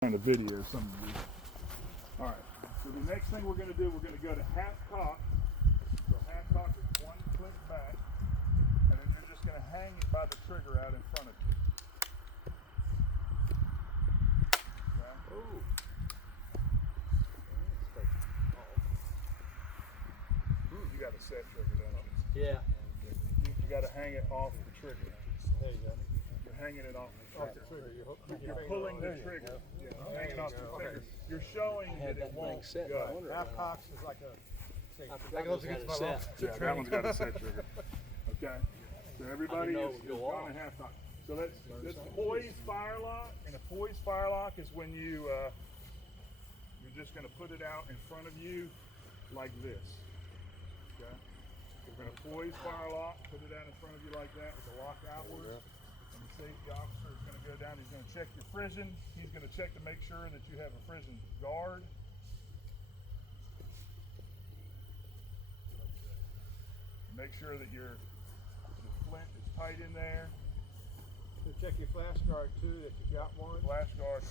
Trying to video some of these. All right. So the next thing we're going to do, we're going to go to half cock. So half cock is one click back, and then you're just going to hang it by the trigger out in front of you. Okay. Ooh. You got a set trigger, don't you? Yeah. You got to hang it off the trigger. There you go. You're hanging it off the trigger. You're pulling the trigger. Yeah, hanging off the trigger. You're showing that it won't go. Half cocks is like a. That goes against my law. Yeah, that one's got a set trigger. Okay. So everybody is on a half cock. So that's poised firelock, and a poised firelock is when you're just going to put it out in front of you like this. Okay. We're going to poise firelock, put it out in front of you like that with the lock outward. And the safety officer is going to go down. He's going to check your frisson. He's going to check to make sure that you have a frisson guard. Make sure that your flint is tight in there. So check your flash guard too, that you got one. Flash guard.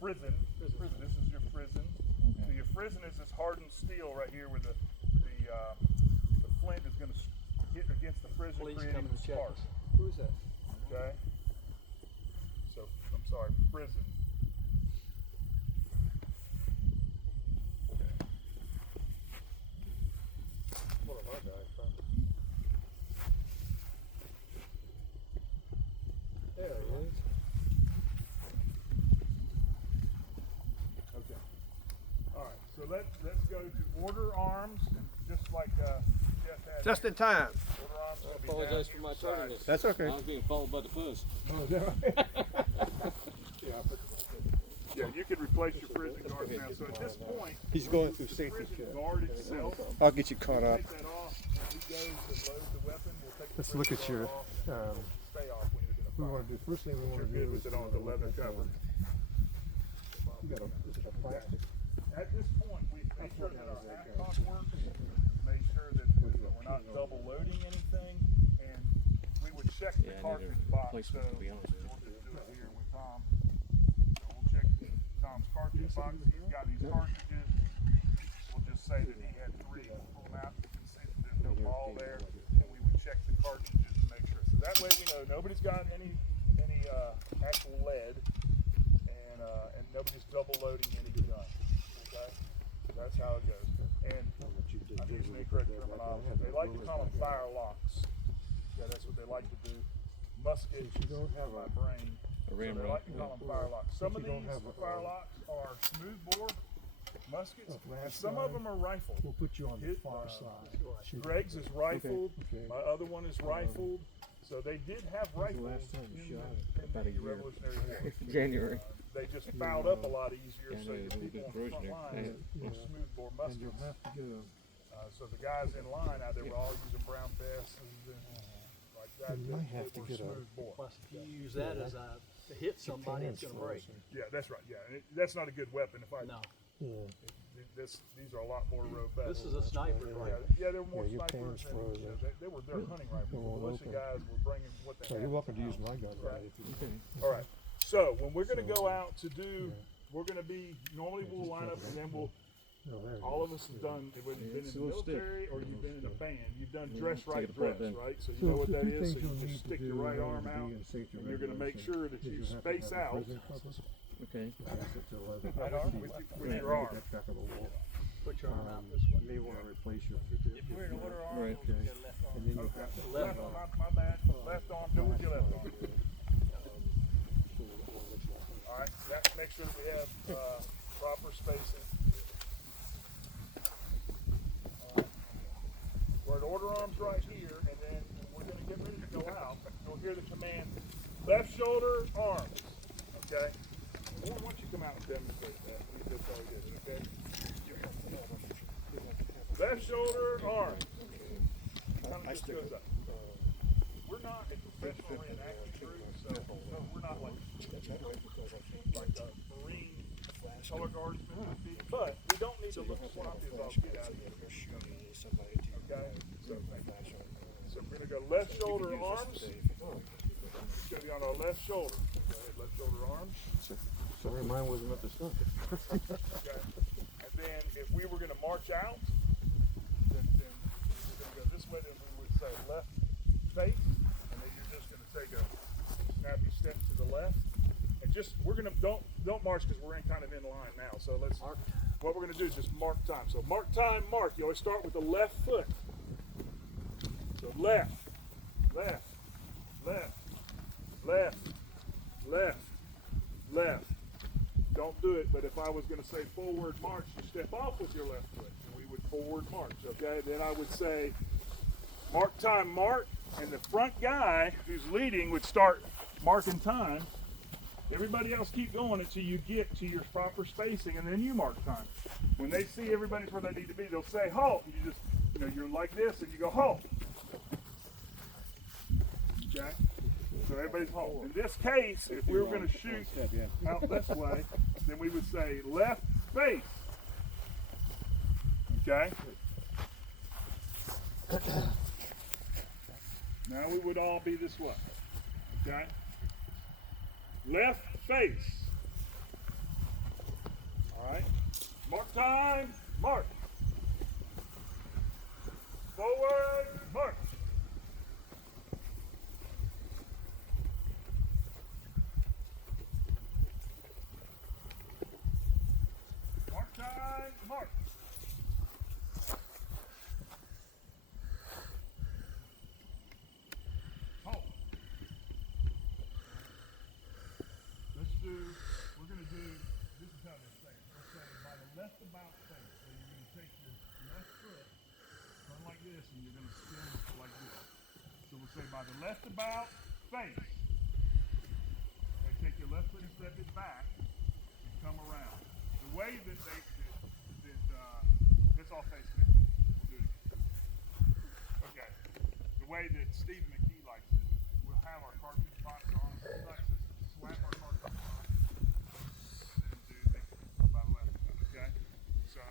Frisson. This is your frisson. Okay. So your frisson is this hardened steel right here where the flint is going to hit against the frisson, creating the spark. Who's that? Okay. So I'm sorry, frisson. One of our guys. There it is. Okay. All right. So let's go to order arms, and just like Jeff had. Just in time. Order arms I gonna be apologize down for my your side. tardiness. That's okay. I was being followed by the puss. Oh, is that right? Yeah, you can replace your prison guard now. So at this point, He's going through the safety prison check. guard itself, I'll get you caught up. take that off. When he goes to load the weapon, we'll take the Let's look prison at your, guard off, and it'll stay off when you're going to We fire. want to do, first thing we want You're to do good with is it on the leather cover. You got a, is it a plastic? At this point, we've made sure that our half cock works, made sure that we're not double loading anything, and we would check the cartridge box. So we'll just do it here with Tom. So we'll check Tom's cartridge box. He's got these cartridges. We'll just say that he had 3. Pull them out. You can see that there's no ball there, and we would check the cartridges to make sure. So that way we know nobody's got any actual lead, and nobody's double loading any gun. Okay, so that's how it goes. And I'm using the correct terminology. They like to call them firelocks. Yeah, that's what they like to do. Muskets, you don't have my brain. So they like to call them firelocks. Some of these firelocks are smooth bore muskets, and some of them are rifled. We'll put you on the far side. Greg's is rifled. Okay. My other one is rifled. So they did have rifles in the Revolutionary War. January. They just fouled up a lot easier, so the people on the front lines were smooth bore muskets. So the guys in line out there were all using brown vests and like that. You might have to They were get a- smooth bore. Plus, if you use that as to hit somebody, it's going to break. Yeah, that's right. Yeah, and that's not a good weapon. If I No. these are a lot more robust. This is a sniper rifle. Yeah, there were more Yeah, your snipers pan's and frozen. they're hunting rifles. The won't militia open. guys were bringing what they So had. you're welcome to use my gun. Right. Right? All right. So when we're going to go out to do, we're going to be normally we'll line up and then we'll. All of us have done. Whether you've been in the military or you've been in a band, you've done dress right dress, right? So you know what that is. So you just stick your right arm out, and you're going to make sure that you space out. Okay. Right arm with your arm. Put your arm out this way. You may want to replace your. If you're in order arm, Right. you get left arm. And then you Okay. have Left arm. My bad. Left arm. Do it with your left arm. All right. That make sure that we have proper spacing. We're at order arms right here, and then we're going to get ready to go out. You'll hear the command: left shoulder, arms. Okay. Once you come out and demonstrate that, that's all you do. Okay. Left shoulder, arms. Kind of just goes up. We're not a professional reenactment group, so we're not like a Marine color guardsman would be, but we don't need to look sloppy as all get out of here. Okay, so we're gonna go left shoulder arms. It's gonna be on our left shoulder. shoulder arms. Sorry, mine wasn't up to snuff. Okay. And then if we were going to march out, then if we were going to go this way, then we would say left face, and then you're just going to take a snappy step to the left. And just, we're going to, don't march because we're kind of in line now. So let's, what we're going to do is just mark time. So mark time, mark. You always start with the left foot. So left, left, left, left, left, left. Don't do it, but if I was going to say forward march, you step off with your left foot, and we would forward march, okay? Then I would say mark time, mark, and the front guy who's leading would start marking time. Everybody else keep going until you get to your proper spacing, and then you mark time. When they see everybody's where they need to be, they'll say halt. And you just, you know, you're like this, and you go halt. Okay? So everybody's halt. In this case, if we were going to shoot out this way, then we would say left face. Okay? Now we would all be this way. Okay? Left face. Alright? Mark time, mark. Forward, march. Mark time, march. Halt. Let's do, we're going to do, this is how they say it. We'll say by the left about face. So you're going to take your left foot, turn like this, and you're going to spin like this. So we'll say by the left about face. Okay, take your left foot and step it back and come around. The way that it's all face me. We'll do it again. Okay. The way that Steve McKee likes it, we'll have our cartridge box on. He likes to slap our cartridge box and then do the by the left about, okay? So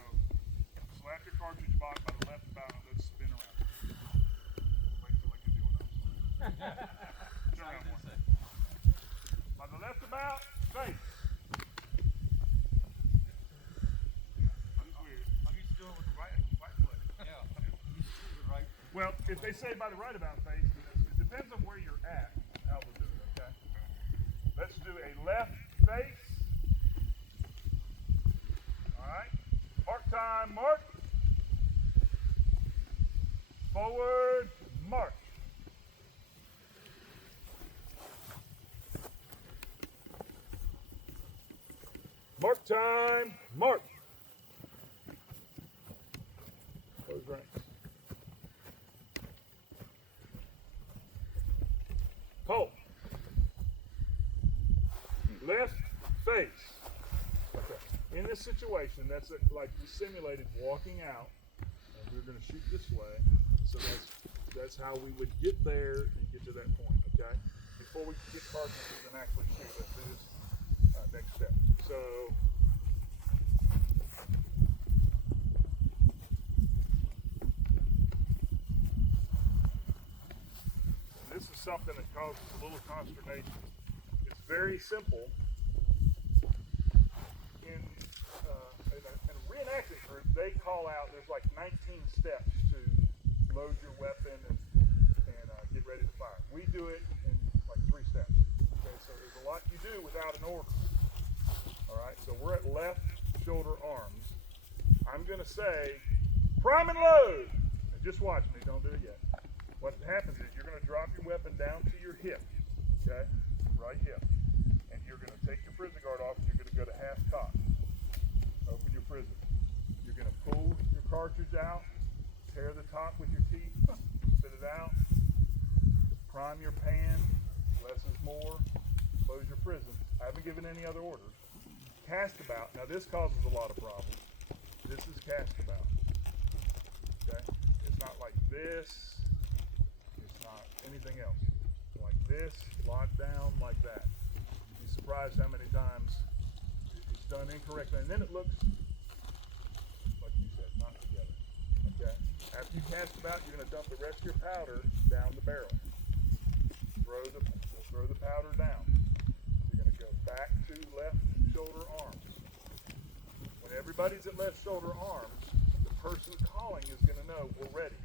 slap your cartridge box by the left about and let's spin around. Wait until I give you one else. Turn around one. By the left about, face. Well, if they say by the right about face, it depends on where you're at, how they'll do it, okay? Let's do a left face. Alright. Mark time, mark. Forward, march. Mark time, march. Close ranks. Halt. Left face. Okay. In this situation, that's like we simulated walking out, and we're going to shoot this way. So that's how we would get there and get to that point. Okay. Before we get cartridges and actually shoot, let's do this next step. So. This is something that causes a little consternation. It's very simple. In a reenactment group, they call out, there's like 19 steps to load your weapon and get ready to fire. We do it in like 3 steps. Okay, so there's a lot you do without an order. Alright, so we're at left shoulder arms. I'm going to say, prime and load! Now just watch me, don't do it yet. What happens is you're going to drop your weapon down to your hip, okay, right hip, and you're going to take your prison guard off and you're going to go to half cock. Open your prison. You're going to pull your cartridge out, tear the top with your teeth, spit it out, prime your pan, less is more, close your prison. I haven't given any other orders. Cast about. Now this causes a lot of problems. This is cast about. Okay? It's not like this. Anything else like this, locked down like that. You'd be surprised how many times it's done incorrectly, and then it looks like you said, not together. Okay. After you cast them out, you're going to dump the rest of your powder down the barrel. Throw the powder down. You're going to go back to left shoulder arms. When everybody's at left shoulder arms, the person calling is going to know we're ready.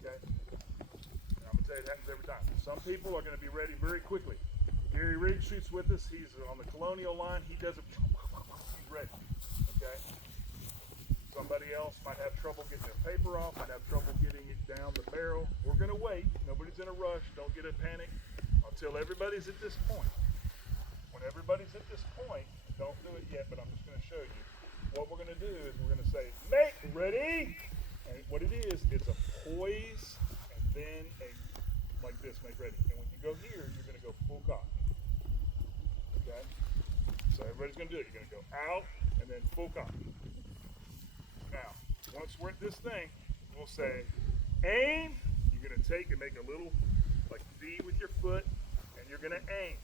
Okay? And I'm going to tell you it happens every time. Some people are going to be ready very quickly. Gary Riggs shoots with us. He's on the Colonial line. He does it. He's ready. Okay? Somebody else might have trouble getting their paper off, might have trouble getting it down the barrel. We're going to wait. Nobody's in a rush. Don't get a panic until everybody's at this point. When everybody's at this point, don't do it yet, but I'm just going to show you. What we're going to do is we're going to say, make ready. And what it is, it's a poise and then a, like this, make ready. And when you go here, you're going to go full cock. Okay? So everybody's going to do it. You're going to go out and then full cock. Now, once we're at this thing, we'll say, aim. You're going to take and make a little, like V with your foot, and you're going to aim.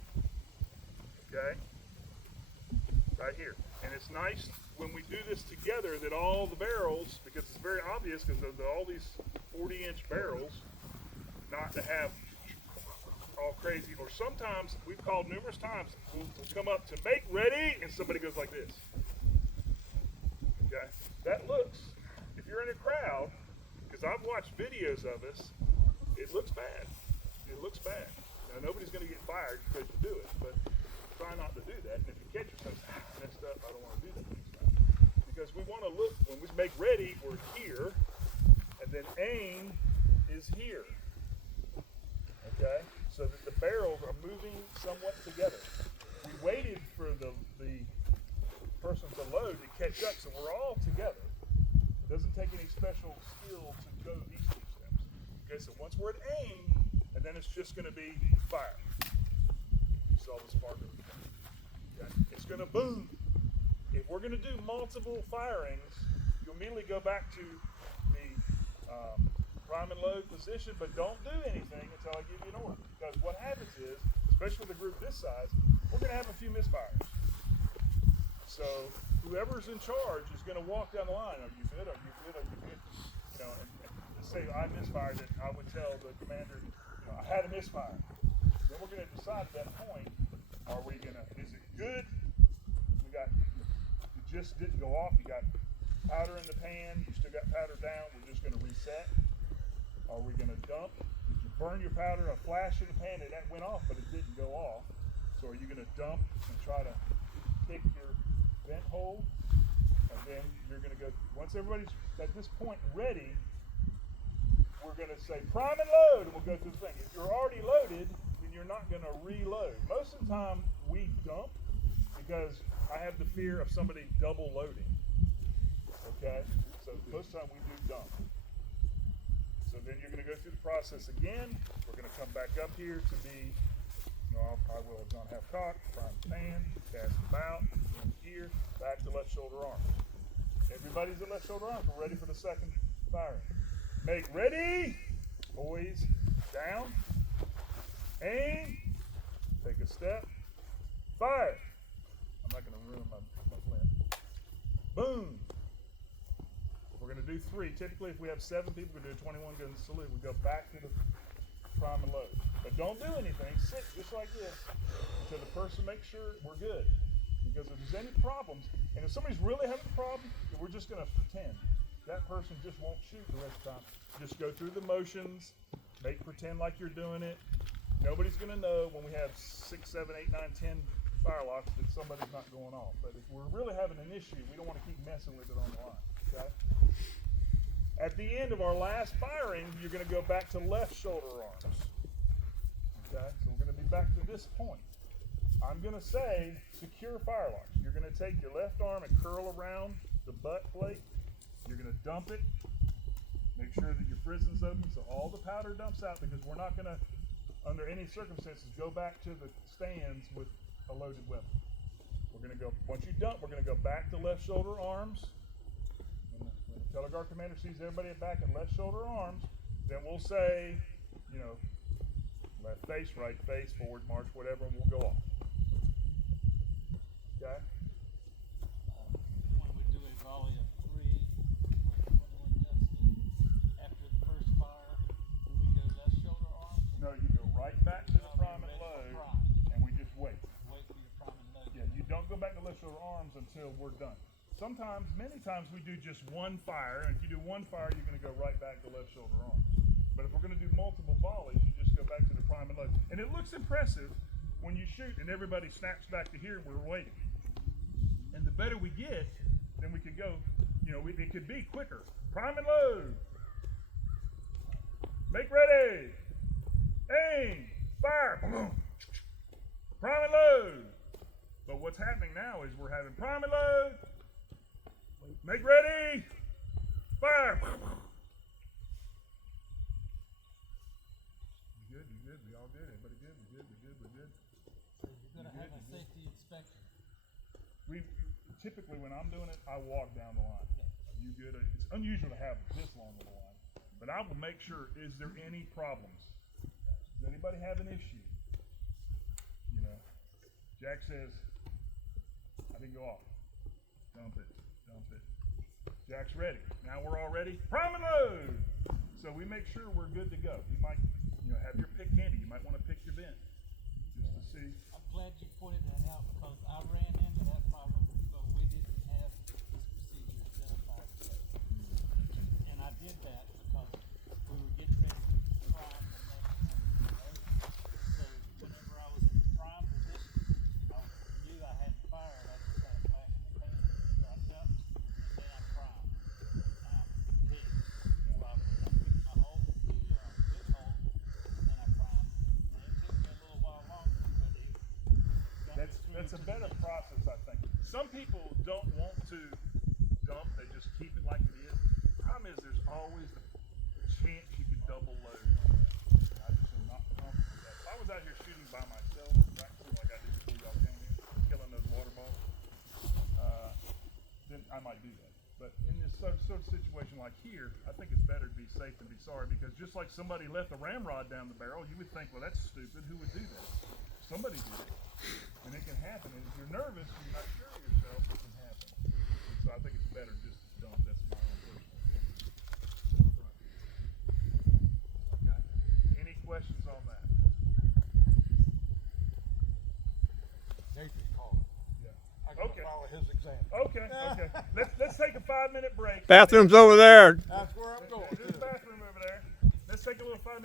Okay? Right here. And it's nice when we do this together that all the barrels, because it's very obvious because of all these 40-inch barrels, not to have all crazy. Or sometimes, we've called numerous times, we'll come up to make ready, and somebody goes like this. Okay? That looks, if you're in a crowd, because I've watched videos of us, it looks bad. It looks bad. Now, nobody's going to get fired because you do it, but try not to do that. And if you catch yourself, messed up, I don't want to do that next time. Because we want to look, when we make ready, we're here, and then aim is here. Okay? So that the barrels are moving somewhat together. We waited for the person to load to catch up, so we're all together. It doesn't take any special skill to go these two steps. Okay, so once we're at aim, and then it's just going to be fire. You saw the spark. Okay. It's going to boom. If we're going to do multiple firings, you immediately go back to the prime and load position, but don't do anything until I give you an order. Because what happens is, especially with a group this size, we're going to have a few misfires. So whoever's in charge is going to walk down the line. Are you good? Are you good? Are you good? You know, and say I misfired it, I would tell the commander, you know, I had a misfire. Then we're going to decide at that point, are we going to, is it good? We got, it just didn't go off. You got powder in the pan. You still got powder down. We're just going to reset. Are we going to dump? Did you burn your powder? A flash in the pan, and that went off, but it didn't go off. So are you going to dump and try to pick your vent hole? And then you're going to go, once everybody's at this point ready, we're going to say prime and load, and we'll go through the thing. If you're already loaded, then you're not going to reload. Most of the time, we dump because I have the fear of somebody double loading. Okay? So most of the time, we do dump. So then you're going to go through the process again. We're going to come back up here to be, you know, I will have done half cock, prime the pan, cast the bout, in here, back to left shoulder arm. Everybody's at left shoulder arm. We're ready for the second firing. Make ready, poise, down, aim, take a step, fire. I'm not going to ruin my flint. Boom. We're going to do 3. Typically, if we have 7 people, we do a 21 gun salute. We go back to the prime and load. But don't do anything. Sit just like this until the person makes sure we're good. Because if there's any problems, and if somebody's really having a problem, then we're just going to pretend. That person just won't shoot the rest of the time. Just go through the motions, make pretend like you're doing it. Nobody's going to know when we have 6, 7, 8, 9, 10 firelocks that somebody's not going off. But if we're really having an issue, we don't want to keep messing with it on the line. Okay? At the end of our last firing, you're going to go back to left shoulder arms. Okay? So we're going to be back to this point. I'm going to say secure firelocks. You're going to take your left arm and curl around the butt plate. You're going to dump it. Make sure that your frizzing's open so all the powder dumps out, because we're not going to, under any circumstances, go back to the stands with a loaded weapon. We're going to go, once you dump, we're going to go back to left shoulder arms. When the color guard commander sees everybody back at left shoulder arms, then we'll say, you know, left face, right face, forward march, whatever, and we'll go off. Okay? When we do a volley of 3 with 21 guns, after the first fire, do we go left shoulder arms? No, you go right back to the prime and load, and we just wait. Wait for your prime and load. go back to left shoulder arms until we're done. Sometimes, many times we do just one fire, and if you do one fire, you're gonna go right back to left shoulder arms. But if we're gonna do multiple volleys, you just go back to the prime and load. And it looks impressive when you shoot and everybody snaps back to here and we're waiting. And the better we get, then we can go, you know, it could be quicker. Prime and load. Make ready. Aim. Fire. Boom. Prime and load. But what's happening now is we're having prime and load. Make ready. Fire. You good? You good? We all good? Everybody good? We good? We good? We good? So you're gonna have a safety inspection. We typically, when I'm doing it, I walk down the line. Are you good? It's unusual to have this long of a line, but I will make sure. Is there any problems? Does anybody have an issue? You know, Jack says, I didn't go off. Dump it. Dump it. Jack's ready. Now we're all ready. Prime and load. So we make sure we're good to go. You might, you know, have your pick handy. You might want to pick your vent just to see. I'm glad you pointed that out because I ran into that problem, but we didn't have this procedure identified yet. And I did that because we were getting ready to prime the next one. So whenever I was in the prime position, I knew I hadn't fired. I just had a flash in the pan. So I jumped, and then I primed. I picked. So I put my hole, the bit hole, and then I primed. And it took me a little while longer, but it got me That's a through better process, I think. Some people don't want to dump, they just keep it like it is. The problem is there's always the chance you could double load on that. I just am not comfortable with that. If I was out here shooting by myself, practicing like I did before y'all came in, killing those water balls, then I might do that. But in this sort of situation like here, I think it's better to be safe than be sorry, because just like somebody left a ramrod down the barrel, you would think, well, that's stupid. Who would do that? Somebody did it. And it can happen. And if you're nervous and you're not sure of yourself, it can happen. And so I think it's better just to dump. That's my own personal opinion. Okay. Any questions on that? Nathan's calling. Yeah. I gotta Okay. follow his example. Okay. Okay. Let's take a 5-minute break. Bathroom's over there. That's where I'm going. There's a bathroom over there. Let's take a little 5-minute